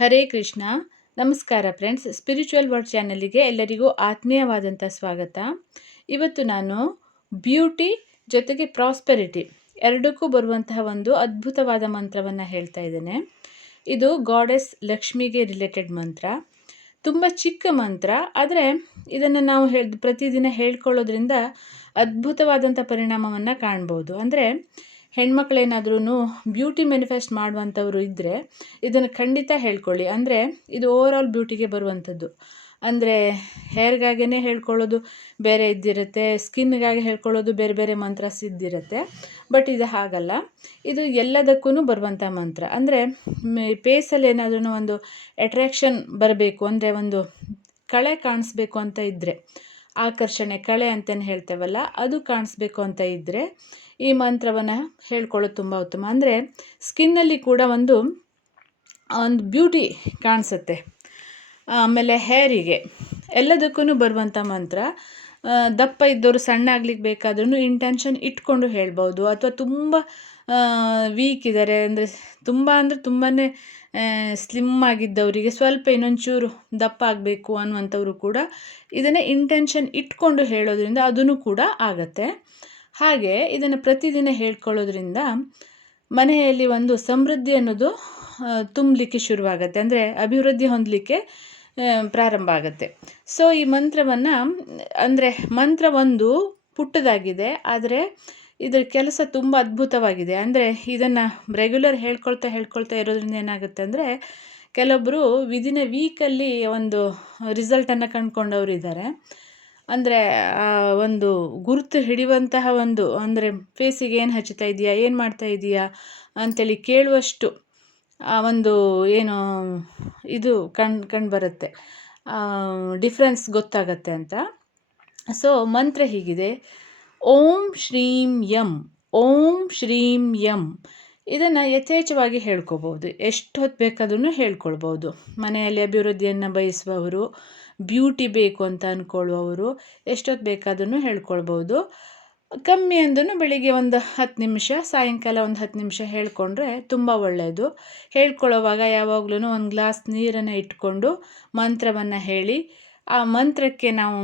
ಹರೇ ಕೃಷ್ಣ. ನಮಸ್ಕಾರ friends. Spiritual word ಚಾನಲಿಗೆ ಎಲ್ಲರಿಗೂ ಆತ್ಮೀಯವಾದಂಥ ಸ್ವಾಗತ. ಇವತ್ತು ನಾನು ಬ್ಯೂಟಿ ಜೊತೆಗೆ ಪ್ರಾಸ್ಪೆರಿಟಿ ಎರಡಕ್ಕೂ ಬರುವಂತಹ ಒಂದು ಅದ್ಭುತವಾದ ಮಂತ್ರವನ್ನು ಹೇಳ್ತಾ ಇದ್ದೇನೆ. ಇದು ಗಾಡೆಸ್ ಲಕ್ಷ್ಮಿಗೆ ರಿಲೇಟೆಡ್ ಮಂತ್ರ. ತುಂಬ ಚಿಕ್ಕ ಮಂತ್ರ, ಆದರೆ ಇದನ್ನು ನಾವು ಹೇಳ್, ಪ್ರತಿದಿನ ಹೇಳ್ಕೊಳ್ಳೋದ್ರಿಂದ ಅದ್ಭುತವಾದಂಥ ಪರಿಣಾಮವನ್ನು ಕಾಣ್ಬೋದು. ಅಂದರೆ ಹೆಣ್ಮಕ್ಳೇನಾದ್ರೂ ಬ್ಯೂಟಿ ಮ್ಯಾನಿಫೆಸ್ಟ್ ಮಾಡುವಂಥವ್ರು ಇದ್ದರೆ ಇದನ್ನು ಖಂಡಿತ ಹೇಳ್ಕೊಳ್ಳಿ. ಅಂದರೆ ಇದು ಓವರ್ ಆಲ್ ಬ್ಯೂಟಿಗೆ ಬರುವಂಥದ್ದು. ಅಂದರೆ ಹೇರ್ಗಾಗೇ ಹೇಳ್ಕೊಳ್ಳೋದು, ಬೇರೆ ಇದ್ದಿರುತ್ತೆ ಸ್ಕಿನ್ಗಾಗಿ ಹೇಳ್ಕೊಳ್ಳೋದು, ಬೇರೆ ಬೇರೆ ಮಂತ್ರ ಸಿದ್ದಿರುತ್ತೆ ಬಟ್ ಇದು ಹಾಗಲ್ಲ. ಇದು ಎಲ್ಲದಕ್ಕೂ ಬರುವಂಥ ಮಂತ್ರ. ಅಂದರೆ ಪೇಸಲ್ಲಿ ಏನಾದ್ರೂ ಒಂದು ಅಟ್ರ್ಯಾಕ್ಷನ್ ಬರಬೇಕು, ಅಂದರೆ ಒಂದು ಕಳೆ ಕಾಣಿಸ್ಬೇಕು ಅಂತ ಇದ್ದರೆ ಆಕರ್ಷಣೆ, ಕಳೆ ಅಂತಲೇ ಹೇಳ್ತೇವಲ್ಲ, ಅದು ಕಾಣಿಸ್ಬೇಕು ಅಂತ ಇದ್ದರೆ ಈ ಮಂತ್ರವನ್ನು ಹೇಳ್ಕೊಳ್ಳೋದು ತುಂಬ ಉತ್ತಮ. ಅಂದರೆ ಸ್ಕಿನ್ನಲ್ಲಿ ಕೂಡ ಒಂದು ಒಂದು ಬ್ಯೂಟಿ ಕಾಣಿಸುತ್ತೆ. ಆಮೇಲೆ ಹೇರಿಗೆ ಎಲ್ಲದಕ್ಕೂ ಬರುವಂಥ ಮಂತ್ರ ದಪ್ಪ ಇದ್ದವರು ಸಣ್ಣ ಆಗ್ಲಿಕ್ಕೆ ಬೇಕಾದ್ರೂ ಇಂಟೆನ್ಷನ್ ಇಟ್ಕೊಂಡು ಹೇಳ್ಬೋದು. ಅಥವಾ ತುಂಬ ವೀಕ್ ಇದ್ದಾರೆ ಅಂದರೆ ತುಂಬ ಅಂದರೆ ತುಂಬಾ ಸ್ಲಿಮ್ ಆಗಿದ್ದವರಿಗೆ ಸ್ವಲ್ಪ ಇನ್ನೊಂಚೂರು ದಪ್ಪ ಆಗಬೇಕು ಅನ್ನುವಂಥವ್ರು ಕೂಡ ಇದನ್ನು ಇಂಟೆನ್ಷನ್ ಇಟ್ಕೊಂಡು ಹೇಳೋದ್ರಿಂದ ಅದೂ ಕೂಡ ಆಗತ್ತೆ. ಹಾಗೆ ಇದನ್ನು ಪ್ರತಿದಿನ ಹೇಳ್ಕೊಳ್ಳೋದ್ರಿಂದ ಮನೆಯಲ್ಲಿ ಒಂದು ಸಮೃದ್ಧಿ ಅನ್ನೋದು ತುಂಬಲಿಕ್ಕೆ ಶುರುವಾಗತ್ತೆ. ಅಂದರೆ ಅಭಿವೃದ್ಧಿ ಹೊಂದಲಿಕ್ಕೆ ಪ್ರಾರಂಭ ಆಗುತ್ತೆ. ಸೊ ಈ ಮಂತ್ರವನ್ನು, ಅಂದರೆ ಮಂತ್ರ ಒಂದು ಪುಟ್ಟದಾಗಿದೆ, ಆದರೆ ಇದರ ಕೆಲಸ ತುಂಬ ಅದ್ಭುತವಾಗಿದೆ. ಅಂದರೆ ಇದನ್ನು ರೆಗ್ಯುಲರ್ ಹೇಳ್ಕೊಳ್ತಾ ಹೇಳ್ಕೊಳ್ತಾ ಇರೋದ್ರಿಂದ ಏನಾಗುತ್ತೆ ಅಂದರೆ ಕೆಲವೊಬ್ಬರು ವಿದಿನ್ ಎ ವೀಕಲ್ಲಿ ಒಂದು ರಿಸಲ್ಟನ್ನು ಕಂಡುಕೊಂಡವರು ಇದ್ದಾರೆ ಅಂದರೆ ಒಂದು ಗುರುತು ಹಿಡಿಯುವಂತಹ ಒಂದು, ಅಂದರೆ ಫೇಸಿಗೆ ಏನು ಹಚ್ಚುತ್ತಾ ಇದೆಯಾ, ಏನು ಮಾಡ್ತಾ ಇದೆಯಾ ಅಂಥೇಳಿ ಕೇಳುವಷ್ಟು ಒಂದು ಏನು ಇದು ಕಂಡು ಕಂಡು ಬರುತ್ತೆ. ಡಿಫ್ರೆನ್ಸ್ ಗೊತ್ತಾಗತ್ತೆ ಅಂತ. ಸೊ ಮಂತ್ರ ಹೀಗಿದೆ. ಓಂ ಶ್ರೀಂ ಯಂ, ಓಂ ಶ್ರೀಂ ಯಂ. ಇದನ್ನು ಯಥೇಚ್ಛವಾಗಿ ಹೇಳ್ಕೊಬೋದು. ಎಷ್ಟು ಹೊತ್ತು ಬೇಕಾದ್ರೂ ಹೇಳ್ಕೊಳ್ಬೋದು. ಮನೆಯಲ್ಲಿ ಅಭಿವೃದ್ಧಿಯನ್ನು ಬಯಸುವವರು, ಬ್ಯೂಟಿ ಬೇಕು ಅಂತ ಅಂದ್ಕೊಳ್ಳುವವರು ಎಷ್ಟೊತ್ತು ಬೇಕಾದ್ರೂ ಹೇಳ್ಕೊಳ್ಬೋದು. ಕಮ್ಮಿ ಅಂದ್ರೂ ಬೆಳಿಗ್ಗೆ ಒಂದು ಹತ್ತು ನಿಮಿಷ, ಸಾಯಂಕಾಲ ಒಂದು ಹತ್ತು ನಿಮಿಷ ಹೇಳಿಕೊಂಡ್ರೆ ತುಂಬ ಒಳ್ಳೆಯದು ಹೇಳ್ಕೊಳ್ಳೋವಾಗ ಯಾವಾಗಲೂ ಒಂದು ಗ್ಲಾಸ್ ನೀರನ್ನು ಇಟ್ಕೊಂಡು ಮಂತ್ರವನ್ನು ಹೇಳಿ, ಆ ಮಂತ್ರಕ್ಕೆ ನಾವು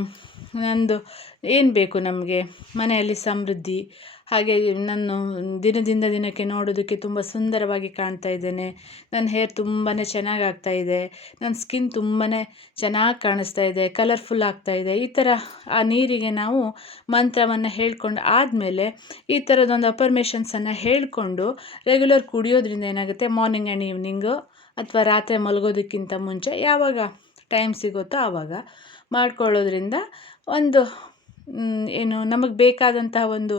ನಂದು ಏನು ಬೇಕು ನಮಗೆ? ಮನೆಯಲ್ಲಿ ಸಮೃದ್ಧಿ ಹಾಗೆ ನಾನು ದಿನದಿಂದ ದಿನಕ್ಕೆ ನೋಡೋದಕ್ಕೆ ತುಂಬ ಸುಂದರವಾಗಿ ಕಾಣ್ತಾ ಇದ್ದೇನೆ. ನನ್ನ ಹೇರ್ ತುಂಬಾ ಚೆನ್ನಾಗಿ ಆಗ್ತಾ ಇದೆ. ನನ್ನ ಸ್ಕಿನ್ ತುಂಬಾ ಚೆನ್ನಾಗಿ ಕಾಣಿಸ್ತಾ ಇದೆ ಕಲರ್ಫುಲ್ ಆಗ್ತಾ ಇದೆ. ಈ ಥರ ಆ ನೀರಿಗೆ ನಾವು ಮಂತ್ರವನ್ನು ಹೇಳ್ಕೊಂಡು ಆದಮೇಲೆ ಈ ಥರದೊಂದು ಅಪರ್ಮೇಷನ್ಸನ್ನು ಹೇಳಿಕೊಂಡು ರೆಗ್ಯುಲರ್ ಕುಡಿಯೋದ್ರಿಂದ ಏನಾಗುತ್ತೆ? ಮಾರ್ನಿಂಗ್ ಆ್ಯಂಡ್ ಈವ್ನಿಂಗು ಅಥವಾ ರಾತ್ರಿ ಮಲಗೋದಕ್ಕಿಂತ ಮುಂಚೆ ಯಾವಾಗ ಟೈಮ್ ಸಿಗುತ್ತೋ ಆವಾಗ ಮಾಡ್ಕೊಳ್ಳೋದ್ರಿಂದ ಒಂದು ಏನು ನಮಗೆ ಬೇಕಾದಂತಹ ಒಂದು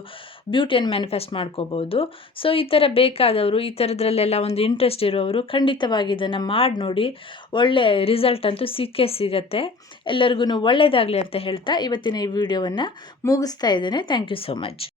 ಬ್ಯೂಟಿಯನ್ನು ಮ್ಯಾನಿಫೆಸ್ಟ್ ಮಾಡ್ಕೋಬೋದು ಸೊ ಈ ಥರ ಬೇಕಾದವರು, ಈ ಥರದ್ರಲ್ಲೆಲ್ಲ ಒಂದು ಇಂಟ್ರೆಸ್ಟ್ ಇರೋವರು ಖಂಡಿತವಾಗಿ ಇದನ್ನು ಮಾಡಿ ನೋಡಿ. ಒಳ್ಳೆ ರಿಸಲ್ಟ್ ಅಂತೂ ಸಿಕ್ಕೇ ಸಿಗತ್ತೆ. ಎಲ್ಲರಿಗೂ ಒಳ್ಳೆಯದಾಗಲಿ ಅಂತ ಹೇಳ್ತಾ ಇವತ್ತಿನ ಈ ವಿಡಿಯೋವನ್ನು ಮುಗಿಸ್ತಾ ಇದ್ದೇನೆ. Thank you so much